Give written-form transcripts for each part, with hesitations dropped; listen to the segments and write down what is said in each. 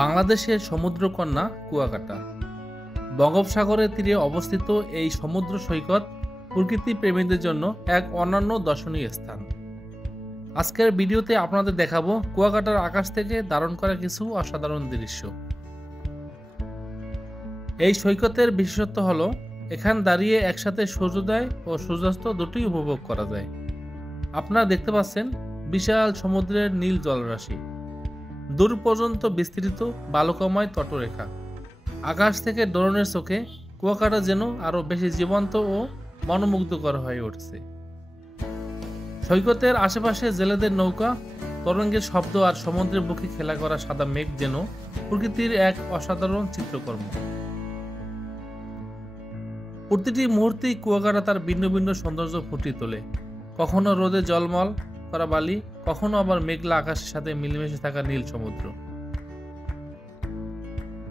বাংলাদেশের সমুদ্রকন্যা কুয়াকাটা। বঙ্গোপসাগরের তীরে অবস্থিত এই সমুদ্র সৈকত প্রকৃতি প্রেমীদের জন্য এক অনন্য দর্শনীয় স্থান। আজকের ভিডিওতে আপনাদের দেখাবো কুয়াকাটার আকাশ থেকে ধারণ করা কিছু অসাধারণ দৃশ্য। এই সৈকতের বিশেষত্ব হলো এখানে দাঁড়িয়ে একসাথে সূর্যোদয় ও সূর্যাস্ত দুটোই উপভোগ করা যায়। আপনারা দেখতে পাচ্ছেন বিশাল সমুদ্রের নীল জলরাশি, দূর পর্যন্ত বিস্তৃত বালুকাময় তটরেখা। আকাশ থেকে ড্রোনের চোখে কুয়াকাটা যেন আরো বেশি জীবন্ত ও মনোমুগ্ধকর হয়ে উঠছে। সৈকতের আশেপাশে জেলেদের নৌকা, তরঙ্গের শব্দ আর সমুদ্রের বুকে খেলা করা সাদা মেঘ যেন প্রকৃতির এক অসাধারণ চিত্রকর্ম। প্রতিটি মুহূর্তেই কুয়াকাটা তার ভিন্ন ভিন্ন সৌন্দর্য ফুটিয়ে তোলে। কখনো রোদে জলমল করা বালি, কখনো আবার মেঘলা আকাশের সাথে মিলেমিশে থাকা নীল সমুদ্র।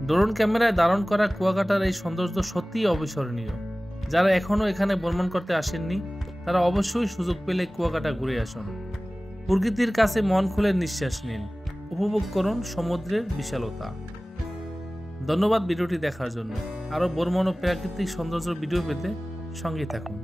ড্রোন ক্যামেরায় ধারণ করা কুয়াকাটার এই সৌন্দর্য সত্যিই অবিস্মরণীয়। যারা এখনো এখানে ভ্রমণ করতে আসেননি তারা অবশ্যই সুযোগ পেলে কুয়াকাটা ঘুরে আসুন। প্রকৃতির কাছে মন খুলে নিঃশ্বাস নিন, উপভোগ করুন সমুদ্রের বিশালতা। ধন্যবাদ ভিডিওটি দেখার জন্য। আরো ভ্রমণ ও প্রাকৃতিক সৌন্দর্য ভিডিও পেতে সঙ্গে থাকুন।